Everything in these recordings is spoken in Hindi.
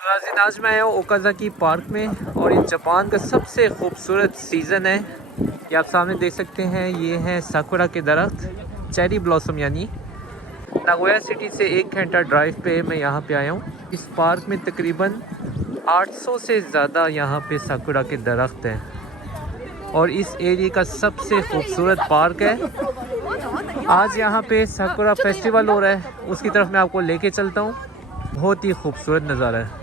नाज़रीन, आज मैं आया हूँ ओकाज़ाकी पार्क में और ये जापान का सबसे खूबसूरत सीज़न है। ये आप सामने देख सकते हैं, ये है साकुरा के दरख्त, चेरी ब्लॉसम। यानी नागोया सिटी से 1 घंटा ड्राइव पे मैं यहाँ पे आया हूँ। इस पार्क में तकरीबन 800 से ज़्यादा यहाँ पे साकुरा के दरख्त हैं और इस एरिया का सबसे खूबसूरत पार्क है। आज यहाँ पे साकुरा फेस्टिवल हो रहा है, उसकी तरफ मैं आपको लेके चलता हूँ। बहुत ही खूबसूरत नज़ारा है।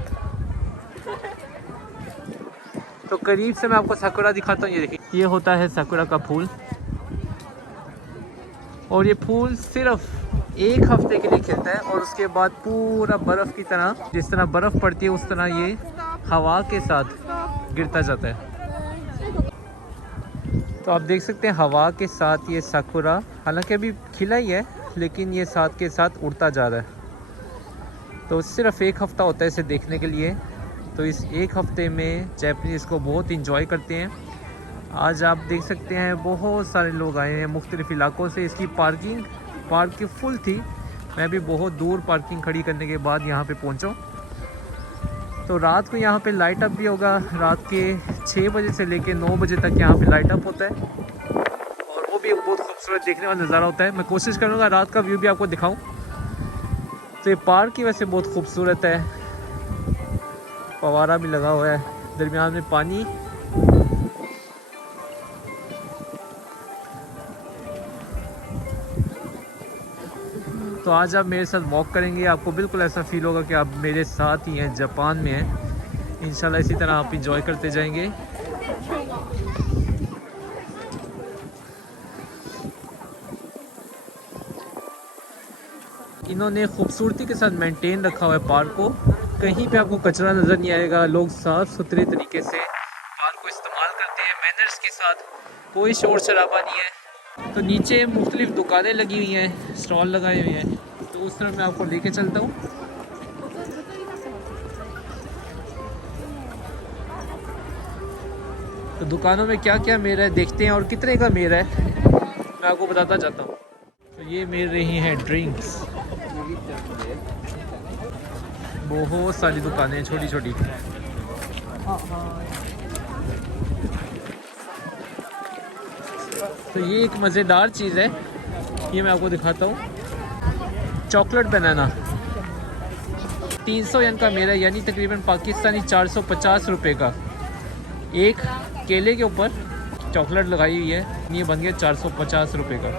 तो करीब से मैं आपको साकुरा दिखाता हूँ। ये देखिए, ये होता है साकुरा का फूल और ये फूल सिर्फ 1 हफ्ते के लिए खिलता है और उसके बाद पूरा बर्फ़ की तरह, जिस तरह बर्फ़ पड़ती है उस तरह ये हवा के साथ गिरता जाता है। तो आप देख सकते हैं हवा के साथ ये साकुरा, हालांकि अभी खिला ही है, लेकिन ये साथ के साथ उड़ता जा रहा है। तो सिर्फ 1 हफ़्ता होता है इसे देखने के लिए। तो इस 1 हफ़्ते में जापानीज़ इसको बहुत इंजॉय करते हैं। आज आप देख सकते हैं बहुत सारे लोग आए हैं मुख्तलिफ़ इलाकों से। इसकी पार्किंग पार्क की फुल थी। मैं भी बहुत दूर पार्किंग खड़ी करने के बाद यहाँ पे पहुँचा। तो रात को यहाँ पे लाइट अप भी होगा। रात के 6 बजे से लेके 9 बजे तक यहाँ पे लाइट अप होता है और वो भी एक बहुत खूबसूरत देखने वाला नज़ारा होता है। मैं कोशिश करूँगा रात का व्यू भी आपको दिखाऊँ। तो ये पार्क की वजह से बहुत खूबसूरत है। फवारा भी लगा हुआ है, दरमियान में पानी। तो आज आप मेरे साथ वॉक करेंगे, आपको बिल्कुल ऐसा फील होगा कि आप मेरे साथ ही हैं, जापान में हैं। इंशाल्लाह इसी तरह आप इंजॉय करते जाएंगे। इन्होंने खूबसूरती के साथ मेंटेन रखा हुआ है पार्क को। कहीं पे आपको कचरा नज़र नहीं आएगा। लोग साफ़ सुथरे तरीके से पार्क को इस्तेमाल करते हैं, मैनर्स के साथ। कोई शोर शराबा नहीं है। तो नीचे मुख्तलिफ़ दुकानें लगी हुई हैं, स्टॉल लगाए हुए हैं। तो उस तरफ मैं आपको लेके चलता हूँ। तो दुकानों में क्या क्या मेरा है देखते हैं और कितने का मेरा है मैं आपको बताता जाता हूँ। तो ये मिल रही हैं ड्रिंक्स, बहुत सारी दुकानें हैं छोटी छोटी। तो ये एक मज़ेदार चीज़ है, ये मैं आपको दिखाता हूँ। चॉकलेट बनाना 300 येन का मेरा, यानी तकरीबन पाकिस्तानी 450 रुपये का। एक केले के ऊपर चॉकलेट लगाई हुई है, ये बन गया 450 रुपये का।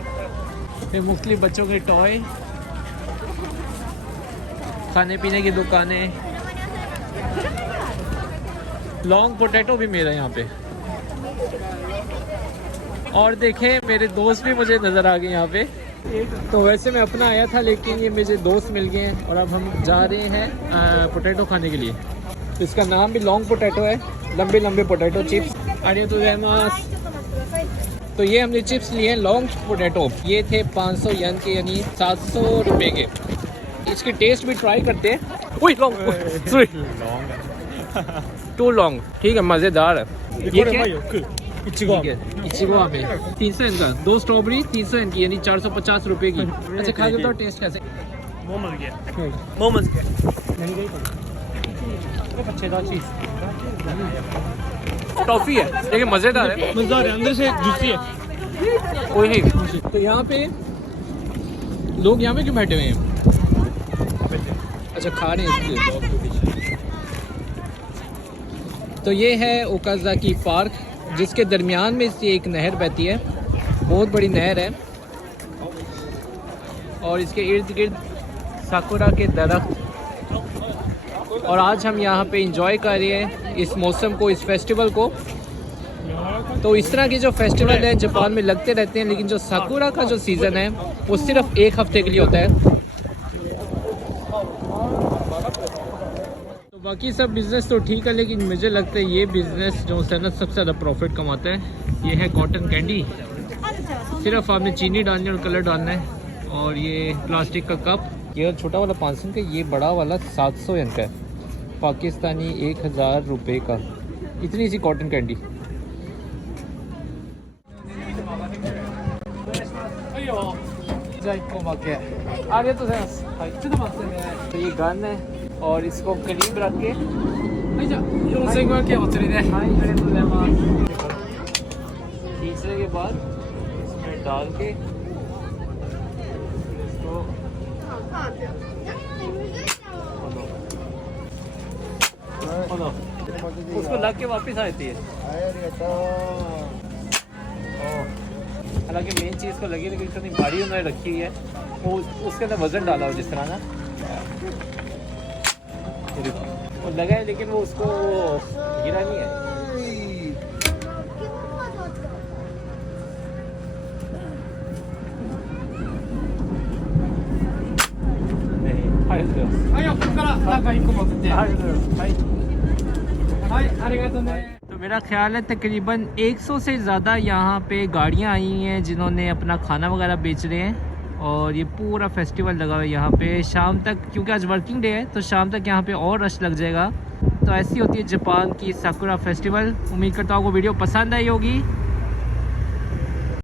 फिर मुख्तलिफ बच्चों के टॉय, खाने पीने की दुकानें। लॉन्ग पोटैटो भी मेरा यहाँ पे। और देखें मेरे दोस्त भी मुझे नज़र आ गए यहाँ पे। तो वैसे मैं अपना आया था, लेकिन ये मेरे दोस्त मिल गए हैं और अब हम जा रहे हैं पोटैटो खाने के लिए। तो इसका नाम भी लॉन्ग पोटैटो है, लंबे लंबे पोटैटो चिप्स। आरिगातो गोजाइमास। तो ये हमने चिप्स लिए हैं लॉन्ग पोटैटो, ये थे 500 येन के, यानी 700 रुपये के। इसकी टेस्ट भी ट्राई करते हैं। ओए लॉन्ग, सॉरी टू लॉन्ग। ठीक है, मज़ेदार है। ये क्या है? इचिगो आमे 300 येन का, 2 स्ट्रॉबेरी 300 येन की, यानी 450 रुपये की। अच्छा खा के तो टेस्ट कैसे? टॉफ़ी है, लेकिन मज़ेदार है। मज़ेदार है, अंदर से जूसी है। वही। तो यहाँ पे लोग यहाँ पे क्यों बैठे हुए हैं? अच्छा खा रहे हैं इसलिए। तो ये है ओकाज़ाकी पार्क, जिसके दरमियान में से एक नहर बहती है, बहुत बड़ी नहर है और इसके इर्द गिर्द साकुरा के दरख्त। और आज हम यहाँ पे इंजॉय कर रहे हैं इस मौसम को, इस फेस्टिवल को। तो इस तरह के जो फेस्टिवल हैं जापान में लगते रहते हैं, लेकिन जो साकुरा का जो सीज़न है वो सिर्फ 1 हफ्ते के लिए होता है। तो बाकी सब बिज़नेस तो ठीक है, लेकिन मुझे लगता है ये बिज़नेस जो सनत सबसे ज़्यादा प्रॉफिट कमाता है। ये है कॉटन कैंडी। सिर्फ आपने चीनी डालनी है और कलर डालना है। और ये प्लास्टिक का कप, ये छोटा वाला 500 का, ये बड़ा वाला 700 येन का है, पाकिस्तानी 1000 रुपये का। इतनी सी कॉटन कैंडी। तो ये गन है, और इसको करीब रख के はい、じゃあ4500円お釣りね。 हाँ, खींचने के बाद इसमें डाल के इसको खोलो। उसको लग के वापस आती है। हालांकि मेन चीज़ को लगी लेकिन इतनी भारी उन्होंने रखी है, वो उसके अंदर वजन डाला हो जिस तरह ना, ये देखो वो लगा है लेकिन वो उसको गिरा नहीं है।はい、ここからなんか1個持ってって。はい、ありがとうね。 तो मेरा ख्याल है तकरीबन 100 से ज़्यादा यहाँ पे गाड़ियाँ आई हैं जिन्होंने अपना खाना वगैरह बेच रहे हैं, और ये पूरा फेस्टिवल लगा हुआ है यहाँ पे शाम तक, क्योंकि आज वर्किंग डे है तो शाम तक यहाँ पे और रश लग जाएगा। तो ऐसी होती है जापान की साकुरा फेस्टिवल। उम्मीद करता हूँ आपको वीडियो पसंद आई होगी।